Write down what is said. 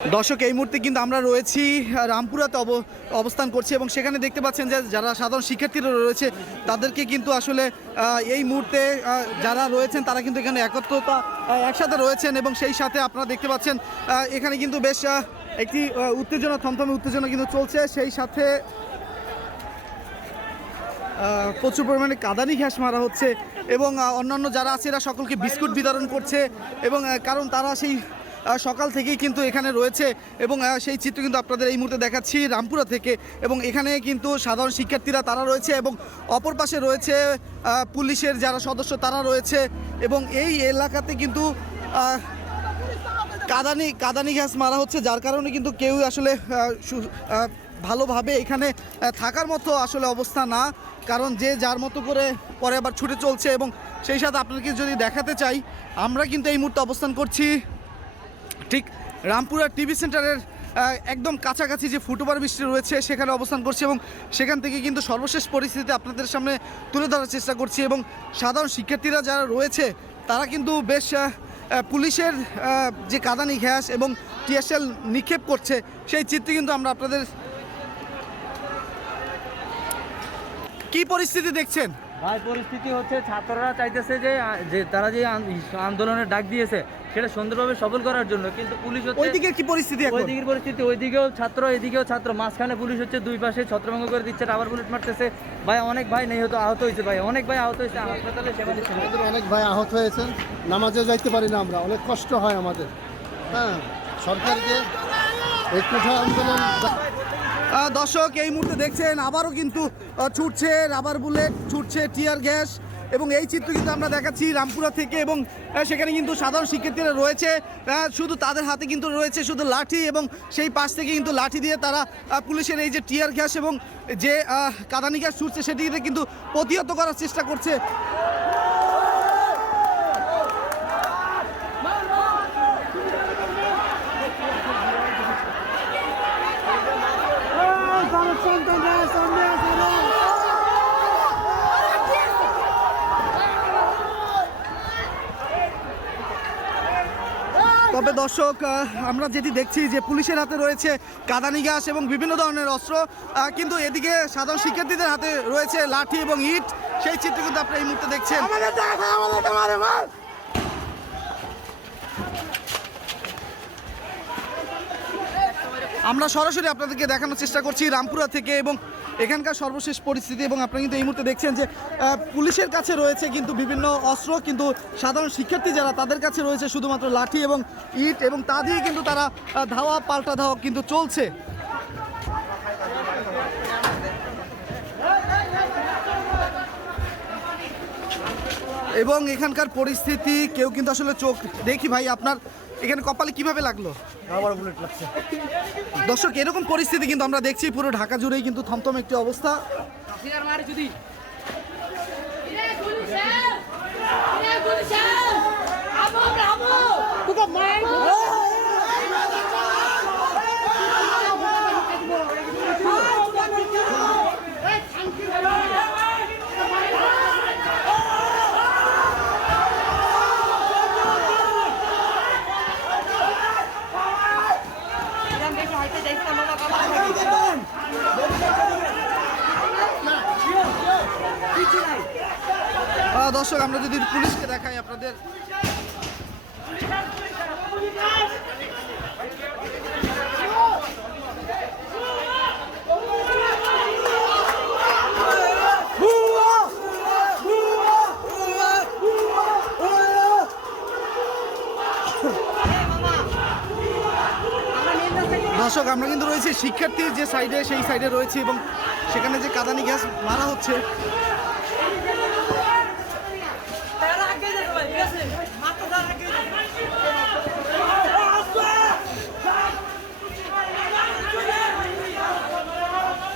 দর্শক এই মুহূর্তে কিন্তু আমরা রয়েছি রামপুরাতে অবস্থান করছি এবং সেখানে দেখতে পাচ্ছেন যে যারা সাধারণ শিক্ষার্থীরা রয়েছে তাদেরকে কিন্তু আসলে এই মুহূর্তে যারা রয়েছেন তারা কিন্তু এখানে একত্রতা একসাথে রয়েছেন এবং সেই সাথে আপনারা দেখতে পাচ্ছেন এখানে কিন্তু বেশ একটি থমথমে উত্তেজনা কিন্তু চলছে। সেই সাথে প্রচুর পরিমাণে কাঁদানি ঘাস মারা হচ্ছে এবং অন্যান্য যারা আছে এরা সকলকে বিস্কুট বিতরণ করছে এবং কারণ তারা সেই সকাল থেকেই কিন্তু এখানে রয়েছে এবং সেই চিত্র কিন্তু আপনাদের এই মুহূর্তে দেখাচ্ছি রামপুরা থেকে এবং এখানে কিন্তু সাধারণ শিক্ষার্থীরা তারা রয়েছে এবং অপর পাশে রয়েছে পুলিশের যারা সদস্য তারা রয়েছে এবং এই এলাকাতে কিন্তু কাঁদানি ঘাস মারা হচ্ছে, যার কারণে কিন্তু কেউ আসলে ভালোভাবে এখানে থাকার মতো আসলে অবস্থা না, কারণ যে যার মতো করে পরে আবার ছুটে চলছে। এবং সেই সাথে আপনাকে যদি দেখাতে চাই আমরা কিন্তু এই মুহূর্তে অবস্থান করছি ঠিক রামপুরা টিভি সেন্টারের একদম কাছাকাছি যে ফুটওভার বৃষ্টি রয়েছে সেখানে অবস্থান করছি এবং সেখান থেকে কিন্তু সর্বশেষ পরিস্থিতি আপনাদের সামনে তুলে ধরার চেষ্টা করছি এবং সাধারণ শিক্ষার্থীরা যারা রয়েছে তারা কিন্তু বেশ পুলিশের যে কাঁদানি ঘাস এবং টিয়ারশেল নিক্ষেপ করছে সেই চিত্র কিন্তু আমরা আপনাদের। কি পরিস্থিতি দেখছেন ভাই? পরিস্থিতি হচ্ছে ছাত্ররা চাইতেছে যে তারা যে আন্দোলনের ডাক দিয়েছে সেটা সুন্দরভাবে সফল করার জন্য, কিন্তু পুলিশ হচ্ছে ওইদিকে কি পরিস্থিতি? ওইদিকের পরিস্থিতি ওইদিকেও ছাত্র এদিকেও ছাত্র, মাঝখানে পুলিশ হচ্ছে দুই পাশে ছত্রভঙ্গ করে দিচ্ছে, আবার বুলেট মারতেছে। ভাই অনেক ভাই নেই হতো আহত হয়েছে, ভাই অনেক ভাই আহত হয়েছে, হাসপাতালে সেবা দিচ্ছে। অনেক ভাই আহত হয়েছেন, নামাজে যাইতে পারি না আমরা, অনেক কষ্ট হয় আমাদের। হ্যাঁ, সরকারকে একটু আন্দোলন। দর্শক এই মুহূর্তে দেখছেন আবারও কিন্তু ছুটছে রাবার বুলেট, ছুটছে টিয়ার গ্যাস এবং এই চিত্র কিন্তু আমরা দেখাচ্ছি রামপুরা থেকে এবং সেখানে কিন্তু সাধারণ শিক্ষার্থীরা রয়েছে, শুধু তাদের হাতে কিন্তু রয়েছে শুধু লাঠি এবং সেই পাশ থেকে কিন্তু লাঠি দিয়ে তারা পুলিশের এই যে টিয়ার গ্যাস এবং যে কাঁদানি গ্যাস ছুটছে সেটিকে কিন্তু প্রতিহত করার চেষ্টা করছে। তবে দর্শক আমরা যেটি দেখছি যে পুলিশের হাতে রয়েছে কাঁদানি গ্যাস এবং বিভিন্ন ধরনের অস্ত্র, কিন্তু এদিকে সাধারণ শিক্ষার্থীদের হাতে রয়েছে লাঠি এবং ইট, সেই চিত্র কিন্তু আপনারা এই মুহূর্তে দেখছেন। আমরা সরাসরি আপনাদেরকে দেখানোর চেষ্টা করছি রামপুরা থেকে এবং এখানকার সর্বশেষ পরিস্থিতি এবং আপনারা কিন্তু এই মুহূর্তে দেখছেন যে পুলিশের কাছে রয়েছে কিন্তু বিভিন্ন অস্ত্র, কিন্তু সাধারণ শিক্ষার্থী যারা তাদের কাছে রয়েছে শুধুমাত্র লাঠি এবং ইট এবং তা দিয়ে কিন্তু তারা ধাওয়া পাল্টা ধাওয়া কিন্তু চলছে। এবং এখানকার পরিস্থিতি কেউ কিন্তু আসলে চোখ দেখি ভাই আপনার এখানে কপালে কিভাবে লাগলো? আমার বুলেট লাগছে। দর্শক এরকম পরিস্থিতি কিন্তু আমরা দেখছি পুরো ঢাকা জুড়েই কিন্তু থমথম একটি অবস্থা। দর্শক আমরা যদি পুলিশকে দেখাই আপনাদের, দর্শক আমরা কিন্তু রয়েছি শিক্ষার্থীর যে সাইডে সেই সাইডে রয়েছে এবং সেখানে যে কাঁদানি গ্যাস মারা হচ্ছে